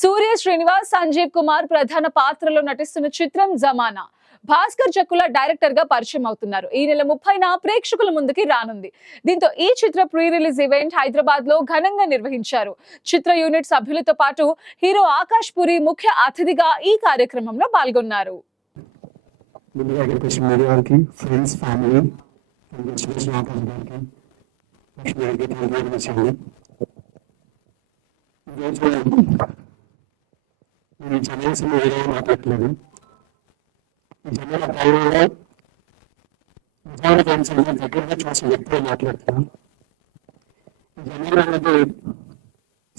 సూర్య శ్రీనివాస్, సంజీవ్ కుమార్ ప్రధాన పాత్రలో నటిస్తున్న చిత్రం జమానా. భాస్కర్ జక్కుల డైరెక్టర్ గా పరిచయం అవుతున్నారు. ఈ నెల 30న ప్రేక్షకుల ముందుకి రానుంది. దీంతో ఈ చిత్ర ప్రీ రిలీజ్ ఈవెంట్ హైదరాబాద్ లో ఘనంగా నిర్వహించారు. చిత్ర యూనిట్ సభ్యులతో పాటు హీరో ఆకాష్ పురి ముఖ్య అతిథిగా ఈ కార్యక్రమంలో పాల్గొన్నారు. నేను జనాల్సిన ఏదో మాట్లాడలేదు. జనాల పైన నిజానికి సినిమా దగ్గరగా చూసి ఎప్పుడూ మాట్లాడతాను. జనాలు అనేది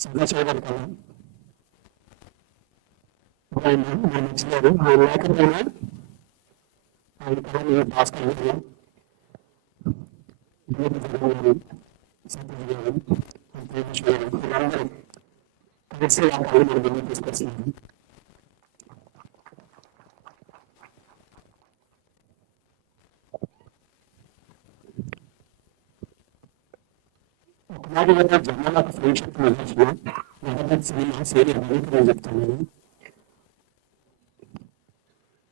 సదాచారం కదా, ఆయన నాకు నచ్చలేదు. ఆయన లేకపోయినా ఆయన పైన భాస్కర్ గారు, సంతోష్ గారు, అందరూ కలిసి ఆ పైన మన ముందు తీసుకొస్తున్నారు. ఒకనాడు ఏదో జనాలకు ఫ్రెండ్షిప్ మెసేజ్ సినిమా సీరియల్ నేను చెప్తాను. నేను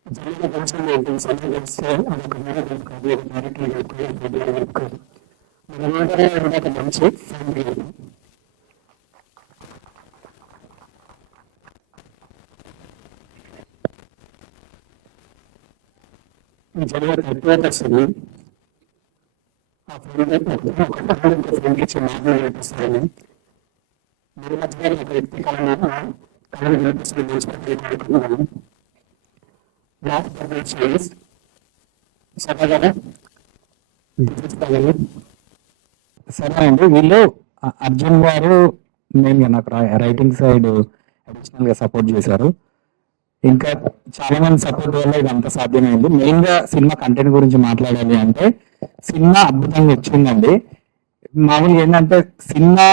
జనాల కలిసి నేను సలహా కలిస్తే అదొక వేరే కాదు, ఒక డైరెక్టర్ కాదు, మన మాటలో ఒక మంచి ఫ్యామిలీ. ఈ జనాలు ఎక్కువ వస్తుంది. ఆ ఫ్రెండ్ ఇచ్చి మాట్లాడిపిస్తారని మన మధ్య ఒక వ్యక్తి కళను వినిపిస్తున్న మనస్పతి మాట్లాడుతున్నాను. సరే అండి, వీళ్ళు అర్జున్ గారు నేను నాకు రైటింగ్ సైడ్ అడిషనల్ గా సపోర్ట్ చేశారు. ఇంకా చాలా మంది సపోర్ట్ వల్ల ఇదంతా సాధ్యమైంది. మెయిన్ గా సినిమా కంటెంట్ గురించి మాట్లాడాలి అంటే సినిమా అద్భుతంగా వచ్చిందండి. మామూలుగా ఏంటంటే సినిమా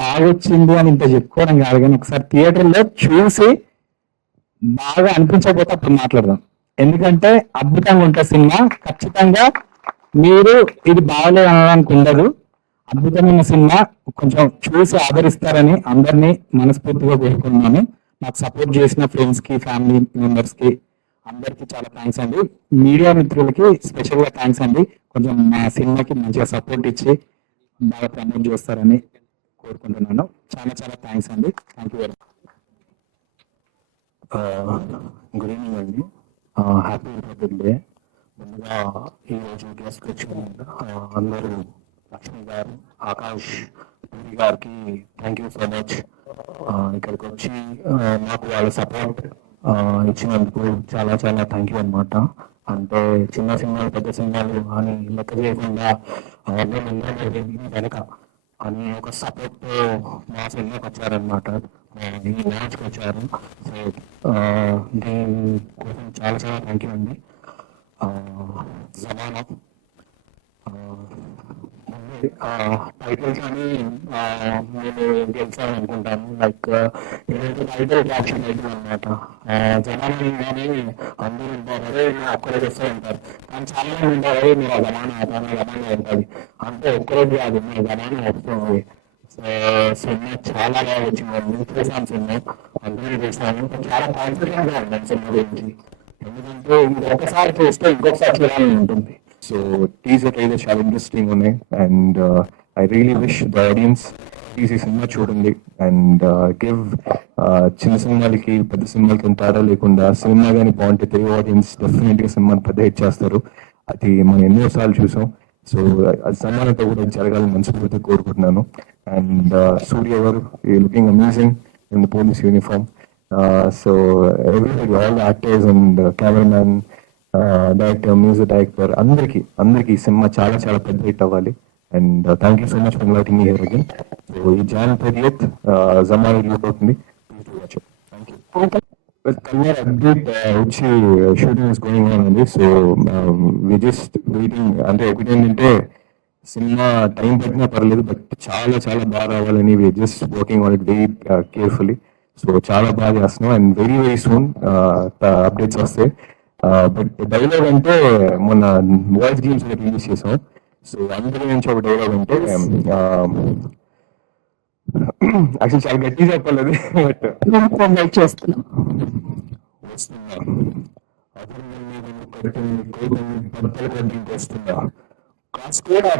బాగా వచ్చింది అని ఇంత చెప్పుకోవడం కాదు, కానీ ఒకసారి థియేటర్లో చూసి బాగా అనిపించకపోతే అప్పుడు మాట్లాడదాం. ఎందుకంటే అద్భుతంగా ఉంటుంది సినిమా. ఖచ్చితంగా మీరు ఇది బాగలేదు అనడానికి ఉండదు. అద్భుతమైన సినిమా, కొంచెం చూసి ఆదరిస్తారని అందరినీ మనస్ఫూర్తిగా కోరుకున్నాను. నాకు సపోర్ట్ చేసిన ఫ్రెండ్స్ కి, ఫ్యామిలీ మెంబర్స్ కి అందరికి చాలా థ్యాంక్స్ అండి. మీడియా మిత్రులకి స్పెషల్ గా థ్యాంక్స్ అండి. కొంచెం మా సినిమాకి మంచిగా సపోర్ట్ ఇచ్చి బాగా ప్రమోట్ చేస్తారని కోరుకుంటున్నాను. చాలా చాలా థ్యాంక్స్ అండి. Thank you very much. Good evening అండి. Happy republic day. ముందుగా ఈరోజు గెస్ట్ వచ్చిన అందరూ లక్ష్మి గారు, ఆకాష్ పూరి గారికి థ్యాంక్ యూ సో మచ్. ఇక్కడికి వచ్చి నాకు వాళ్ళ సపోర్ట్ ఇచ్చినందుకు చాలా చాలా థ్యాంక్ యూ అనమాట. అంటే చిన్న సినిమాలు, పెద్ద సినిమాలు అని లెక్క చేయకుండా వెనక అని ఒక సపోర్ట్ మా సినిమాకి వచ్చారనమాట, ఈ మ్యాచ్కి వచ్చారు. సో దీని కోసం చాలా చాలా థ్యాంక్ యూ అండి. జమానా టైటిల్స్ అని నేను గెలిచాను అనుకుంటాను. లైక్ ఏదైతే టైటిల్ క్యాప్షన్ టైటిల్ అనమాట. జమానా కానీ అందరూ ఉంటారు, ఒక్కరోజు వస్తూ ఉంటారు. కానీ చాలా మంది ఉంటారు, మీరు ఆ జమానా జమానా ఉంటుంది అంటే ఒక్కరోజు కాదు, మీరు జమానా వస్తుంది. సో సినిమా చాలా బాగా వచ్చిందండి. చూసాను సినిమా, అందరూ చూసాను. చాలా కాన్ఫిడెంట్ గా ఉన్నాను సినిమా గురించి. ఎందుకంటే ఇది ఒకసారి చూస్తే ఇంకొకసారి చూడాలని ఉంటుంది. So teaser trailer చాలా ఇంట్రెస్టింగ్ ఉన్నాయి and I really wish the audience ఈ సినిమా చూడండి అండ్ గివ్ చిన్న సినిమాలకి పెద్ద సినిమాలకి తేడా లేకుండా సినిమా కానీ బాగుంటే తెలుగు ఆడియన్స్ డెఫినెట్ గా సినిమాని పెద్ద హిట్ చేస్తారు. అది మనం ఎన్నోసార్లు చూసాం. సో సమానత కూడా జరగాలని మనస్ఫూర్తిగా కోరుకుంటున్నాను. And Surya garu looking amazing in the police uniform. So everybody, all the actors and cameraman, director, music director, అందరికి ఈ సినిమా చాలా చాలా పెద్ద హిట్ అవ్వాలి. And thank you so much for inviting me here again. So ఈ January 30th జమానా రిలీజ్ అవుతుంది. కల్వర్ update వచ్చి షూటింగ్ ఇస్ గోయింగ్ ఆన్ అండి. So we just waiting. అంటే ఒకటి ఏంటంటే సినిమా టైం పట్టినా పర్లేదు, బట్ చాలా చాలా బాగా రావాలని we just working on it very carefully. So చాలా బాగా చేస్తున్నాం and very very soon updates వస్తాయి. బట్ డైలాగ్ అంటే మొన్న వాయిస్ గేమ్స్ రిలీజ్ చేసాం. సో అందులో నుంచి ఒక డైలాగ్ అంటే యాక్చువల్ చాలా గట్టి చెప్పలేదు బట్ మేము వెయిట్ చేస్తున్నాం. వస్తున్నా అదనం మీద కొడుకుని కోపం బట్టలు కొద్దికి వస్తున్నా కాసుకోడా